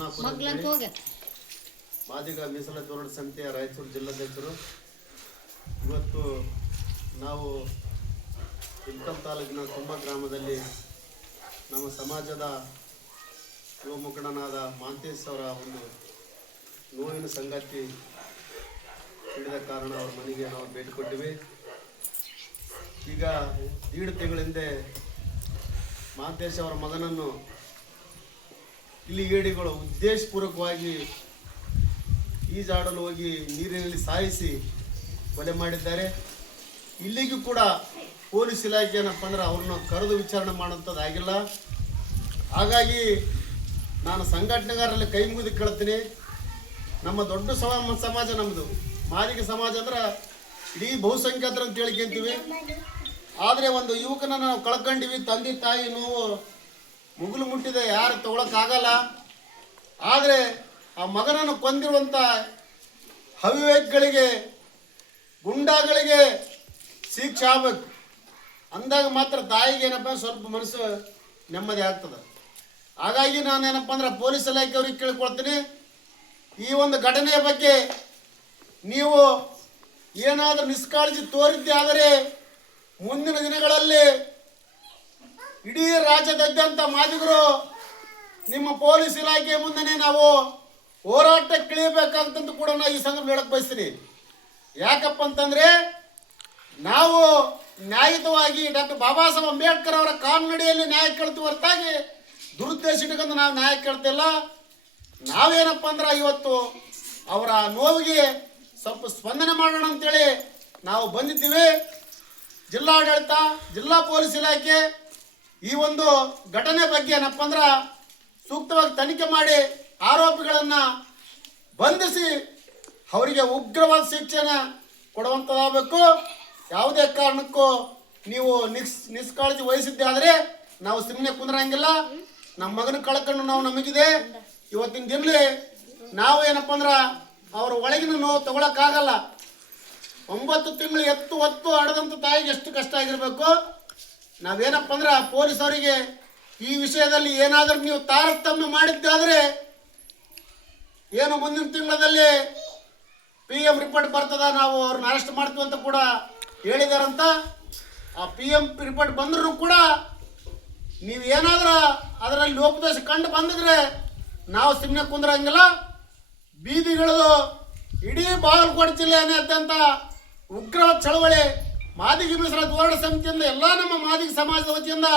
ಕರುಣಾಪುರ ಮಾದಿಗ ಮೀಸಲಾತಿ ಹೋರಾಟ ಸಮಿತಿಯ ರಾಯಚೂರು ಜಿಲ್ಲಾಧ್ಯಕ್ಷರು. ಇವತ್ತು ನಾವು ಇಲ್ಕಲ್ ತಾಲೂಕಿನ ತುಂಬ ಗ್ರಾಮದಲ್ಲಿ ನಮ್ಮ ಸಮಾಜದ ಯುವ ಮುಖಂಡನಾದ ಮಾಂತೇಶ್ ಅವರ ಒಂದು ನೋವಿನ ಸಂಗತಿ ಹಿಡಿದ ಕಾರಣ ಅವ್ರ ಮನೆಗೆ ನಾವು ಭೇಟಿ ಕೊಟ್ಟಿವಿ. ಈಗ 1.5 ತಿಂಗಳ ಹಿಂದೆ ಮಾಂತೇಶ್ ಅವರ ಮಗನನ್ನು ಇಲಿಗೇಡಿಗಳು ಉದ್ದೇಶಪೂರ್ವಕವಾಗಿ ಈಜಾಡಲು ಹೋಗಿ ನೀರಿನಲ್ಲಿ ಸಾಯಿಸಿ ಕೊಲೆ ಮಾಡಿದ್ದಾರೆ. ಇಲ್ಲಿಗೂ ಕೂಡ ಪೊಲೀಸ್ ಇಲಾಖೆ ಏನಪ್ಪ ಅಂದ್ರೆ ಅವ್ರನ್ನ ಕರೆದು ವಿಚಾರಣೆ ಮಾಡೋಂಥದ್ದಾಗಿಲ್ಲ. ಹಾಗಾಗಿ ನಾನು ಸಂಘಟನೆಗಾರರಲ್ಲಿ ಕೈ ಮುಗಿದು ಕೇಳ್ತೀನಿ. ನಮ್ಮ ದೊಡ್ಡ ಸಮಾಜ ನಮ್ಮದು ಮಾದಿಗ ಸಮಾಜ ಅಂದ್ರೆ ಇಡೀ ಬಹುಸಂಖ್ಯಾತರು ಅಂತ ಹೇಳ್ಕೊಂತೀವಿ. ಆದರೆ ಒಂದು ಯುವಕನ ನಾವು ಕಳ್ಕೊಂಡಿವಿ. ತಂದೆ ತಾಯಿ ನೋವು ಮುಗುಲು ಮುಟ್ಟಿದೆ, ಯಾರು ತಗೊಳಕ್ಕಾಗಲ್ಲ. ಆದರೆ ಆ ಮಗನನ್ನು ಕೊಂದಿರುವಂಥ ಅವಿವೇಕಗಳಿಗೆ, ಗುಂಡಾಗಳಿಗೆ ಶಿಕ್ಷೆ ಆಗಬೇಕು. ಅಂದಾಗ ಮಾತ್ರ ತಾಯಿಗೆ ಏನಪ್ಪ ಸ್ವಲ್ಪ ಮನಸ್ಸು ನೆಮ್ಮದಿ ಆಗ್ತದೆ. ಹಾಗಾಗಿ ನಾನೇನಪ್ಪ ಅಂದ್ರೆ ಪೊಲೀಸ್ ಇಲಾಖೆಯವ್ರಿಗೆ ಕೇಳ್ಕೊಳ್ತೀನಿ, ಈ ಒಂದು ಘಟನೆಯ ಬಗ್ಗೆ ನೀವು ಏನಾದರೂ ನಿಷ್ಕಾಳಜಿ ತೋರಿದ್ದೆ ಆದರೆ ಮುಂದಿನ ದಿನಗಳಲ್ಲಿ ಇಡೀ ರಾಜ್ಯದಾದ್ಯಂತ ಮಾದಿಗರು ನಿಮ್ಮ ಪೊಲೀಸ್ ಇಲಾಖೆ ಮುಂದೆ ನಾವು ಹೋರಾಟಕ್ಕೆ ಇಳಿಯಬೇಕಾಗ್ತಂತ ಕೂಡ ನಾನು ಈ ಸಂದರ್ಭ ಹೇಳಕ್ಕೆ ಬಯಸ್ತೀನಿ. ಯಾಕಪ್ಪ ಅಂತಂದರೆ ನಾವು ನ್ಯಾಯಯುತವಾಗಿ ಡಾಕ್ಟರ್ ಬಾಬಾ ಸಾಹೇಬ್ ಅಂಬೇಡ್ಕರ್ ಅವರ ಕಾಲ್ನಡಿಯಲ್ಲಿ ನ್ಯಾಯ ಕೇಳ್ತೀವಿ ಹೊರತಾಗಿ ದುರುದ್ದೇಶ ಇಟ್ಕೊಂಡು ನಾವು ನ್ಯಾಯ ಕೇಳ್ತಿಲ್ಲ. ನಾವೇನಪ್ಪ ಅಂದ್ರೆ ಇವತ್ತು ಅವರ ನೋವಿಗೆ ಸ್ವಲ್ಪ ಸ್ಪಂದನೆ ಮಾಡೋಣ ಅಂತೇಳಿ ನಾವು ಬಂದಿದ್ದೀವಿ. ಜಿಲ್ಲಾಡಳಿತ, ಜಿಲ್ಲಾ ಪೊಲೀಸ್ ಇಲಾಖೆ ಈ ಒಂದು ಘಟನೆ ಬಗ್ಗೆ ಏನಪ್ಪ ಅಂದ್ರೆ ಸೂಕ್ತವಾಗಿ ತನಿಖೆ ಮಾಡಿ ಆರೋಪಿಗಳನ್ನು ಬಂಧಿಸಿ ಅವರಿಗೆ ಉಗ್ರವಾದ ಶಿಕ್ಷೆನ ಕೊಡುವಂಥದ್ದಾಗಬೇಕು. ಯಾವುದೇ ಕಾರಣಕ್ಕೂ ನೀವು ನಿಷ್ಕಾಳಜಿ ವಹಿಸಿದ್ದೆ ಆದರೆ ನಾವು ಸುಮ್ಮನೆ ಕುಂದ್ರಂಗಿಲ್ಲ. ನಮ್ಮ ಮಗನ ಕಳ್ಕೊಂಡು ನಾವು ನಮಗಿದೆ. ಇವತ್ತಿನ ದಿನಲಿ ನಾವು ಏನಪ್ಪ ಅಂದ್ರೆ ಅವ್ರ ಒಳಗಿನ ನೋವು ತಗೊಳಕ್ಕಾಗಲ್ಲ. 9 ತಿಂಗಳು ಹೊತ್ತು ಆಡದಂಥ ತಾಯಿಗೆ ಎಷ್ಟು ಕಷ್ಟ ಆಗಿರಬೇಕು. ನಾವೇನಪ್ಪ ಅಂದ್ರೆ ಪೊಲೀಸವರಿಗೆ ಈ ವಿಷಯದಲ್ಲಿ ಏನಾದರೂ ನೀವು ತಾರತಮ್ಯ ಮಾಡಿದ್ದಾದರೆ ಏನು ಮುಂದಿನ ತಿಂಗಳಲ್ಲಿ PM ರಿಪೋರ್ಟ್ ಬರ್ತದ, ನಾವು ಅವ್ರನ್ನ ಅರೆಸ್ಟ್ ಮಾಡ್ತೀವಿ ಅಂತ ಕೂಡ ಹೇಳಿದಾರಂತ. ಆ PM ರಿಪೋರ್ಟ್ ಬಂದ್ರೂ ಕೂಡ ನೀವು ಏನಾದರೂ ಅದರಲ್ಲಿ ಲೋಪದೋಷ ಕಂಡು ಬಂದಿದ್ರೆ ನಾವು ಸುಮ್ಮನೆ ಕುಂದ್ರಂಗಿಲ್ಲ. ಬೀದಿಗಳದು ಇಡೀ ಬಾಗಲಕೋಟೆ ಜಿಲ್ಲೆಯಾದ್ಯಂತ ಉಗ್ರ ಚಳವಳಿ ಮಾದಿಗ ಮೀಸಲಾತಿ ಹೋರಾಟ ಸಮಿತಿಯಿಂದ ಎಲ್ಲ ನಮ್ಮ ಮಾದಿಗ ಸಮಾಜದ ವತಿಯಿಂದ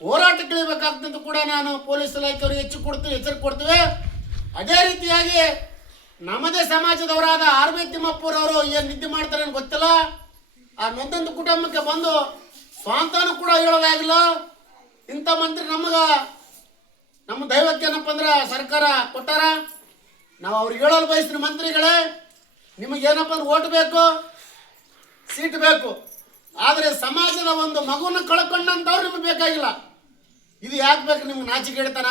ಹೋರಾಟಕ್ಕೆ ಇಳಿಬೇಕಾಗ್ತಂತ ಕೂಡ ನಾನು ಪೊಲೀಸ್ ಇಲಾಖೆಯವರಿಗೆ ಎಚ್ಚರಿಕೆ ಕೊಡ್ತೀವಿ. ಅದೇ ರೀತಿಯಾಗಿ ನಮ್ಮದೇ ಸಮಾಜದವರಾದ RB ತಿಮ್ಮಪ್ಪರವರು ಏನು ನಿದ್ದೆ ಮಾಡ್ತಾರೆ ಅಂತ ಗೊತ್ತಿಲ್ಲ. ಆ ನೊಂದಂತ ಕುಟುಂಬಕ್ಕೆ ಬಂದು ಸ್ವಾಂತನೂ ಕೂಡ ಹೇಳೋದಾಗಿಲ್ಲ. ಇಂಥ ಮಂತ್ರಿ ನಮ್ಮ ದೈವಕ್ಕೆ ಏನಪ್ಪ ಅಂದ್ರೆ ಸರ್ಕಾರ ಕೊಟ್ಟಾರ. ನಾವು ಅವ್ರಿಗೆ ಹೇಳಲು ಬಯಸ್ತೀವಿ, ಮಂತ್ರಿಗಳೇ ನಿಮಗೇನಪ್ಪ ಅಂದ್ರೆ ಓಟ್ ಬೇಕು, ಸೀಟ್ ಬೇಕು. ಆದರೆ ಸಮಾಜದ ಒಂದು ಮಗುವನ್ನು ಕಳ್ಕೊಂಡಂಥವ್ರು ನಿಮಗೆ ಬೇಕಾಗಿಲ್ಲ. ಇದು ಯಾಕೆ ಬೇಕು ನಿಮ್ಗೆ? ನಾಚಿಕೆ ಹೇಳ್ತಾನ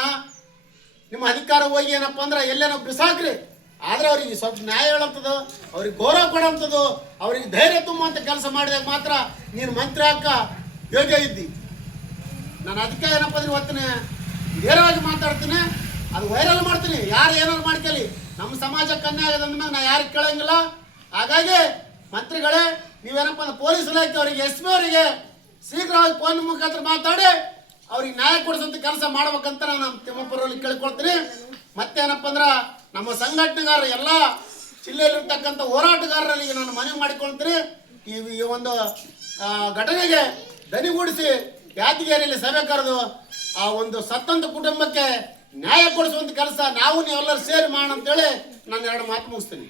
ನಿಮ್ಮ ಅಧಿಕಾರ ಹೋಗಿ ಏನಪ್ಪ ಅಂದ್ರೆ ಎಲ್ಲೇನೋ ಬಿಸಾಕ್ರಿ. ಆದರೆ ಅವ್ರಿಗೆ ಸ್ವಲ್ಪ ನ್ಯಾಯ ಹೇಳೋಂಥದ್ದು, ಅವ್ರಿಗೆ ಗೌರವ ಕೊಡೋಂಥದ್ದು, ಅವ್ರಿಗೆ ಧೈರ್ಯ ತುಂಬುವಂಥ ಕೆಲಸ ಮಾಡಿದಾಗ ಮಾತ್ರ ನೀನು ಮಂತ್ರಿ ಹಾಕ ಯೋಗ್ಯ ಇದ್ದಿ. ನಾನು ಅದಕ್ಕೆ ಏನಪ್ಪ ಅಂದ್ರೆ ಇವತ್ತಿನ ನೇರವಾಗಿ ಮಾತಾಡ್ತೀನಿ, ಅದು ವೈರಲ್ ಮಾಡ್ತೀನಿ. ಯಾರು ಏನಾದ್ರು ಮಾಡ್ಕೊಳ್ಳಿ, ನಮ್ಮ ಸಮಾಜಕ್ಕೆ ಅನ್ಯಾಯ ಆಗೋದಂದ್ಮೇಲೆ ನಾ ಯಾರಿಗೆ ಕೇಳಂಗಿಲ್ಲ. ಹಾಗಾಗಿ ಮಂತ್ರಿಗಳೇ ನೀವೇನಪ್ಪ ಅಂದ್ರೆ ಪೊಲೀಸ್ ಇಲಾಖೆ ಅವರಿಗೆ SP ಅವರಿಗೆ ಶೀಘ್ರವಾಗಿ ಫೋನ್ ಮುಖಾಂತರ ಮಾತಾಡಿ ಅವ್ರಿಗೆ ನ್ಯಾಯ ಕೊಡಿಸೋಂಥ ಕೆಲಸ ಮಾಡ್ಬೇಕಂತ ನಾನು ತಿಮ್ಮಪ್ಪರಲ್ಲಿ ಕೇಳ್ಕೊಳ್ತೀನಿ. ಮತ್ತೇನಪ್ಪ ಅಂದ್ರೆ ನಮ್ಮ ಸಂಘಟನೆಗಾರ ಎಲ್ಲ ಜಿಲ್ಲೆಯಲ್ಲಿರ್ತಕ್ಕಂಥ ಹೋರಾಟಗಾರರಿಗೆ ನಾನು ಮನವಿ ಮಾಡಿಕೊಳ್ತೀನಿ, ಈ ಒಂದು ಘಟನೆಗೆ ದನಿಗೂಡಿಸಿ ಯಾದಗಿರಿಯಲ್ಲಿ ಸಭೆ ಕರೆದು ಆ ಒಂದು ಸತ್ತಂತ ಕುಟುಂಬಕ್ಕೆ ನ್ಯಾಯ ಕೊಡಿಸುವಂಥ ಕೆಲಸ ನಾವು ನೀವೆಲ್ಲರೂ ಸೇರಿ ಮಾಡೋಣ ಅಂತೇಳಿ ನಾನು 2 ಮಾತು ಮುಗಿಸ್ತೀನಿ.